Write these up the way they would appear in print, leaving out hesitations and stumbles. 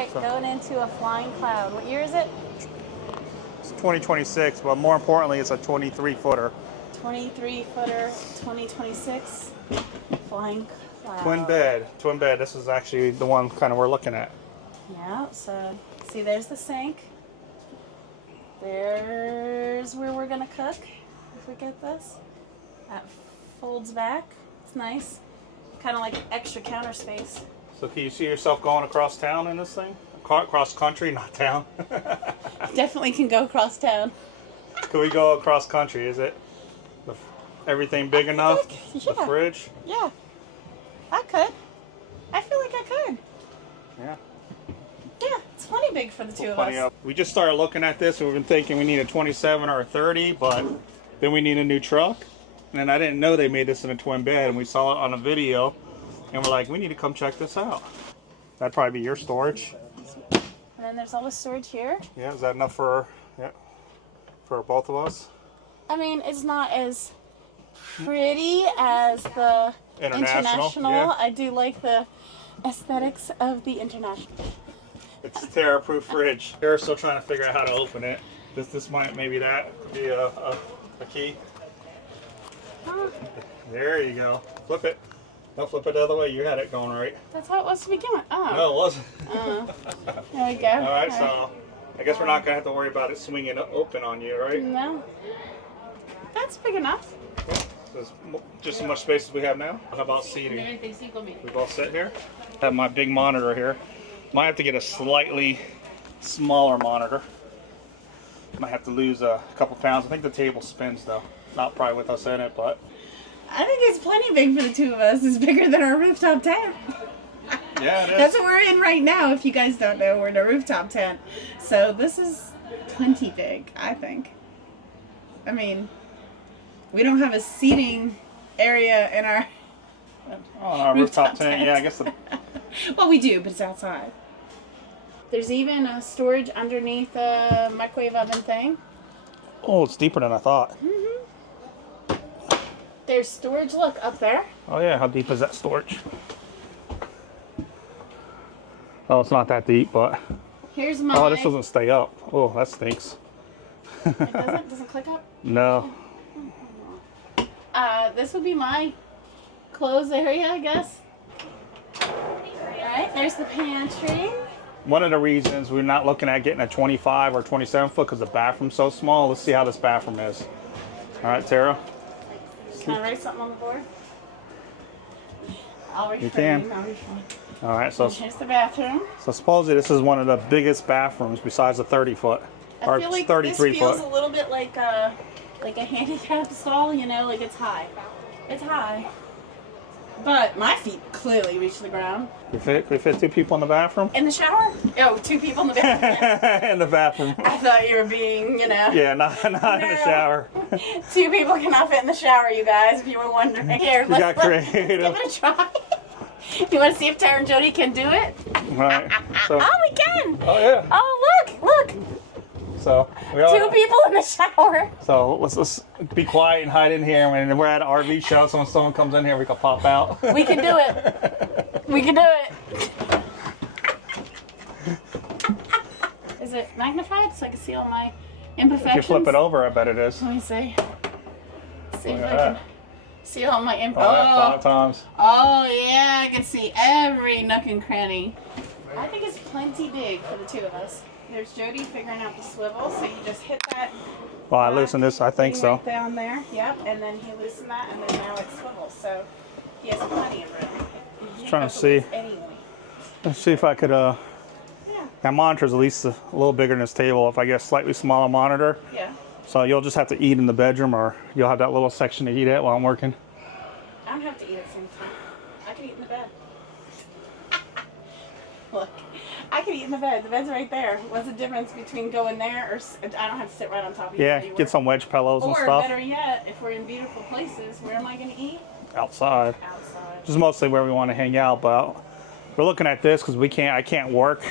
right, going into a flying cloud. What year is it? It's 2026, but more importantly, it's a 23-footer. 23-footer, 2026, flying cloud. Twin bed. This is actually the one kind of we're looking at. Yeah, so see, there's the sink. There's where we're gonna cook if we get this. That folds back. It's nice. Kind of like extra counter space. So can you see yourself going across town in this thing? Across country, not town. Definitely can go across town. Can we go across country? Is it everything big enough? Yeah. The fridge? Yeah, I could. I feel like I could. Yeah. Yeah, it's plenty big for the two of us. We just started looking at this and we've been thinking we need a 27 or a 30, but then we need a new truck. And I didn't know they made this in a twin bed, and we saw it on a video and we're like, we need to come check this out. That'd probably be your storage. And then there's all the storage here. Yeah, is that enough for both of us? I mean, it's not as pretty as the international. Yeah. I do like the aesthetics of the international. It's a terror-proof fridge. They're still trying to figure out how to open it. This might, maybe that could be a key. There you go. Flip it. Don't flip it the other way. You had it going right. That's how it was to begin with. Oh. No, it wasn't. There we go. All right, so I guess we're not going to have to worry about it swinging open on you, right? No. That's big enough. Yeah. There's just as much space as we have now. How about seating? We both sit here. I have my big monitor here. Might have to get a slightly smaller monitor. Might have to lose a couple pounds. I think the table spins though. Not probably with us in it, but I think it's plenty big for the two of us. It's bigger than our rooftop tent. yeah, it is. That's what we're in right now. If you guys don't know, we're in a rooftop tent. So this is plenty big, I think. I mean, we don't have a seating area in our rooftop tent. Yeah, I guess the well, we do, but it's outside. There's even a storage underneath the microwave oven thing. Oh, it's deeper than I thought. There's storage, look, up there. Oh yeah, how deep is that storage? Oh, it's not that deep, but here's my... Oh, this doesn't stay up. Oh, that stinks. It doesn't click up? No. This would be my clothes area, I guess. Alright, there's the pantry. One of the reasons we're not looking at getting a 25 or 27 foot because the bathroom's so small. Let's see how this bathroom is. All right, Tara. Can I write something on the board? I'll write. You can. All right, so here's the bathroom. So supposedly this is one of the biggest bathrooms besides the 30 foot or I feel like 33 this feels foot. A little bit like a handicap stall, you know, like it's high. It's high. But my feet clearly reach the ground. We fit two people in the bathroom? In the shower? Oh, two people in the bathroom. In the bathroom. I thought you were being, you know. Yeah, not in the shower. Two people cannot fit in the shower, you guys, if you were wondering. Here, let's give it a try. You want to see if Tara and Jody can do it? Right. So, oh, we can. Oh, yeah. Oh, look. So two people in the shower. So let's be quiet and hide in here. When we're at an RV show, so when someone comes in here, we can pop out. We can do it. We can do it. Is it magnified so I can see all my imperfections? If you flip it over, I bet it is. Let me see. See if I can see all my imperfections. 5 times. Oh yeah, I can see every nook and cranny. I think it's plenty big for the two of us. There's Jody figuring out the swivel, so you just hit that. Well, I loosened this, I think so. Right down there, yep, and then he loosened that, and then now it swivels, so he has plenty of room. Trying to see. Let's see if I could. That monitor's at least a little bigger than this table. If I get a slightly smaller monitor. Yeah. So you'll just have to eat in the bedroom, or you'll have that little section to eat at while I'm working. I don't have to eat at the same time. I can eat in the bed. Look. I can eat in the bed. The bed's right there. What's the difference between going there or I don't have to sit right on top of you? Yeah, get some wedge pillows and stuff. Or better yet, if we're in beautiful places, where am I going to eat? Outside. Outside. Just mostly where we want to hang out, but we're looking at this because I can't work.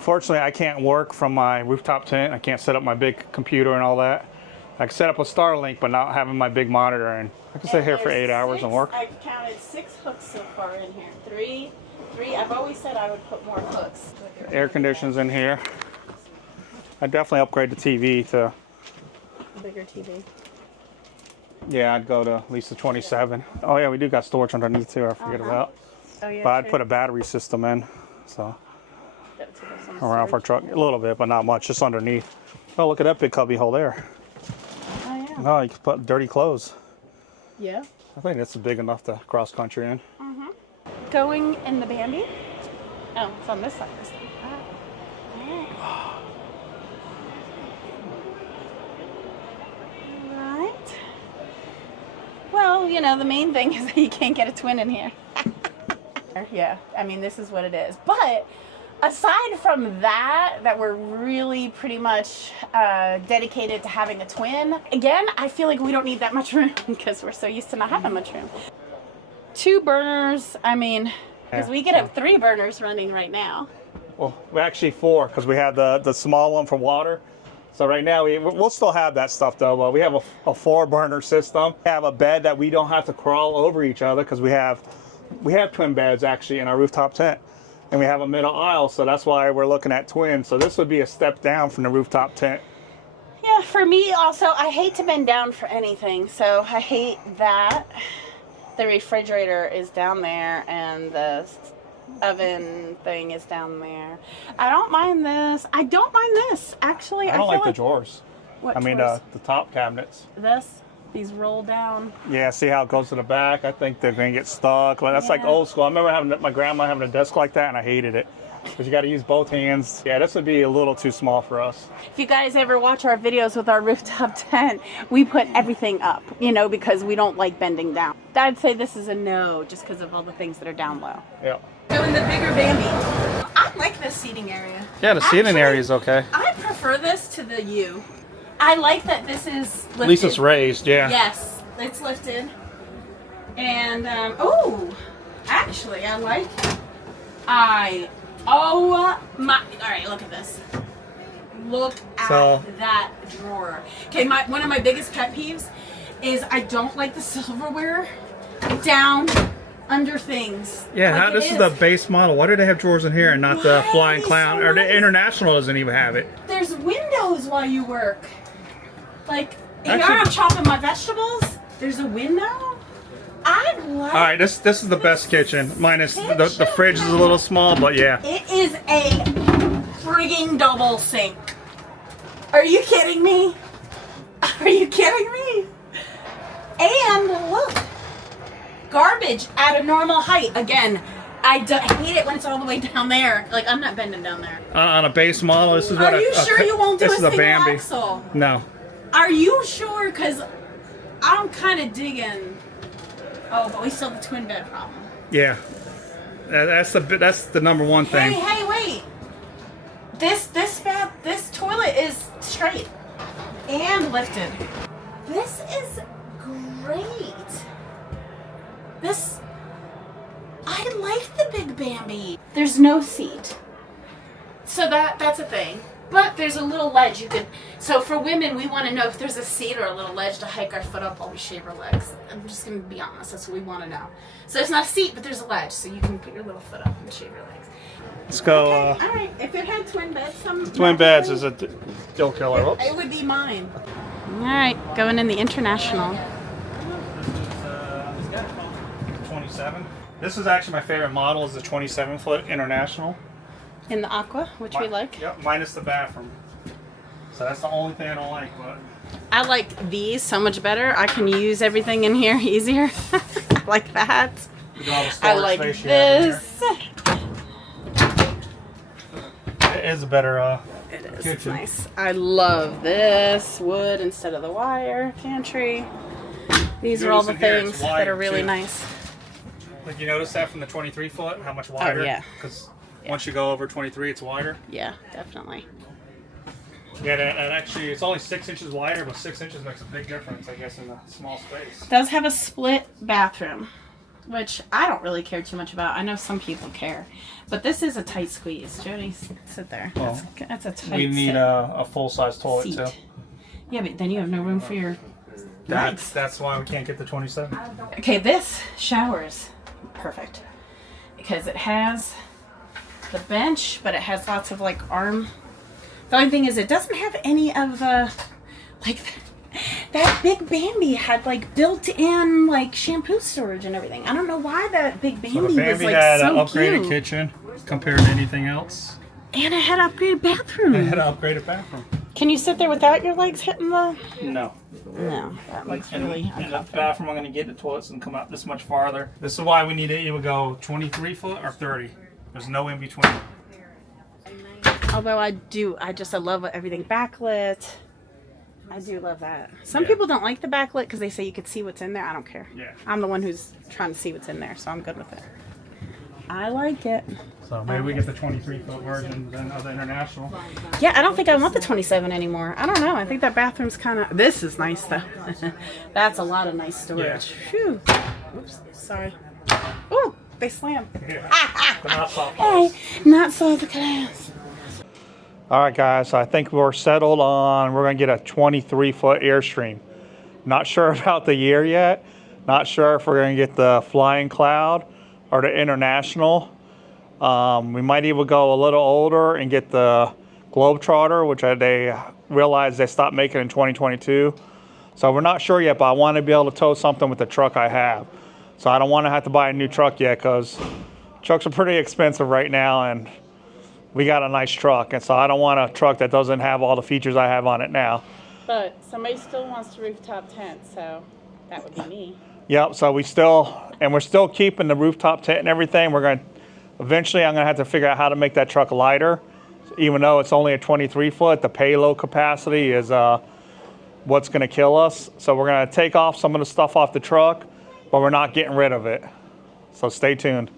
Fortunately, I can't work from my rooftop tent. I can't set up my big computer and all that. I can set up a Starlink, but not having my big monitor, and I can sit here for 8 hours and work. I've counted 6 hooks so far in here. Three. I've always said I would put more hooks with your Air conditioners in here. I'd definitely upgrade the TV to A bigger TV. Yeah, I'd go to at least the 27. Oh yeah, we do got storage underneath too, I forget about. Oh yeah. But I'd put a battery system in, so around for a truck. A little bit, but not much, just underneath. Oh, look at that big cubby hole there. Oh yeah. No, you can put dirty clothes. Yeah. I think that's big enough to cross country in. Going in the Bambi. Oh, it's on this side. Right. Well, you know, the main thing is that you can't get a twin in here. Yeah, I mean, this is what it is. But aside from that we're really pretty much dedicated to having a twin. Again, I feel like we don't need that much room because we're so used to not having much room. 2 burners, I mean, because we could have 3 burners running right now. Well, we're actually 4 because we have the small one for water. So right now we'll still have that stuff though. But we have a 4 burner system. We have a bed that we don't have to crawl over each other because we have twin beds actually in our rooftop tent. And we have a middle aisle, so that's why we're looking at twins. So this would be a step down from the rooftop tent. Yeah, for me also, I hate to bend down for anything. So I hate that the refrigerator is down there and the oven thing is down there. I don't mind this. I don't mind this, actually. I don't like the drawers. What I mean, drawers? the top cabinets. These roll down. Yeah, see how it goes to the back? I think they're going to get stuck. That's like old school. I remember my grandma having a desk like that, and I hated it. Because you got to use both hands. Yeah, this would be a little too small for us. If you guys ever watch our videos with our rooftop tent, we put everything up, you know, because we don't like bending down. I'd say this is a no, just because of all the things that are down low. Yeah. So in the bigger Bambi, I like this seating area. Yeah, the seating area is okay. I prefer this to the U. I like that this is lifted. At least it's raised, yeah. Yes, it's lifted. And, oh, actually, I like oh my, all right, look at this. Look at that drawer. Okay, one of my biggest pet peeves is I don't like the silverware down under things. Yeah, like this is the base model. Why do they have drawers in here and not the Flying Clown? Or the International doesn't even have it. There's windows while you work. Like, here Actually, I'm chopping my vegetables. There's a window. I like. All right, this is the best kitchen. Minus the fridge is a little small, but yeah. It is a frigging double sink. Are you kidding me? Are you kidding me? And look, garbage at a normal height. Again, I hate it when it's all the way down there. Like, I'm not bending down there. On a base model, this is what Are you sure you won't do a single Bambi. axle? No. Are you sure? Because I'm kind of digging. Oh, but we still have the twin bed problem. Yeah. That's the number one thing. Hey, wait. This toilet is straight and lifted. This is great. I like the big Bambi. There's no seat. So that's a thing. But there's a little ledge you could, so for women, we want to know if there's a seat or a little ledge to hike our foot up while we shave our legs. I'm just going to be honest, that's what we want to know. So there's not a seat, but there's a ledge, so you can put your little foot up and shave your legs. Let's go. Okay, all right. If it had twin beds, twin beds is a deal killer. Oops. It would be mine. All right, going in the International. 27. This is actually my favorite model. Is the 27-foot International. In the aqua, which we like. Yep, minus the bathroom. So that's the only thing I don't like. But I like these so much better. I can use everything in here easier. Like that. I like this. It is a better it is kitchen. Nice. I love this wood instead of the wire pantry. These are all the things that are really nice. Like, you notice that from the 23-foot, how much wider? Oh, yeah. Because once you go over 23, it's wider. Yeah, definitely. Yeah, and actually, it's only 6 inches wider, but 6 inches makes a big difference, I guess, in the small space. It does have a split bathroom, which I don't really care too much about. I know some people care, but this is a tight squeeze. Jody, sit there. Well, that's a tight. We need a full-size toilet seat. too. Yeah, but then you have no room for your legs. That's why we can't get the 27. Okay, this shower's perfect because it has the bench, but it has lots of like arm. The only thing is it doesn't have any of like that big Bambi had like built-in like shampoo storage and everything. I don't know why that big Bambi, was like had so an upgraded cute. kitchen compared to anything else. And it had an upgraded bathroom. It had an upgraded bathroom. Can you sit there without your legs hitting the? No. No, that looks really in the bathroom, I'm going to get the toilets and come out this much farther. This is why we need to either go 23 foot or 30. There's no in between. Although I love everything backlit. I do love that. Some people don't like the backlit because they say you could see what's in there. I don't care. Yeah. I'm the one who's trying to see what's in there, so I'm good with it. I like it. So maybe we get the 23 foot version then of the International. Yeah, I don't think I want the 27 anymore. I don't know. I think that bathroom's kind of... This is nice, though. That's a lot of nice storage. Yeah. Phew. Oops. Sorry. Oh, they slammed. Yeah. Not soft Hey, not so the class. All right, guys. So I think we're settled on we're going to get a 23 foot Airstream. Not sure about the year yet. Not sure if we're going to get the Flying Cloud or the International. We might even go a little older and get the Globetrotter, which they realized they stopped making in 2022. So we're not sure yet, but I want to be able to tow something with the truck I have. So I don't want to have to buy a new truck yet because trucks are pretty expensive right now and we got a nice truck. And so I don't want a truck that doesn't have all the features I have on it now. But somebody still wants to rooftop tent, so that would be me. Yep, so we're still keeping the rooftop tent and everything. Eventually I'm going to have to figure out how to make that truck lighter. Even though it's only a 23 foot, the payload capacity is what's going to kill us. So we're going to take off some of the stuff off the truck, but we're not getting rid of it. So stay tuned.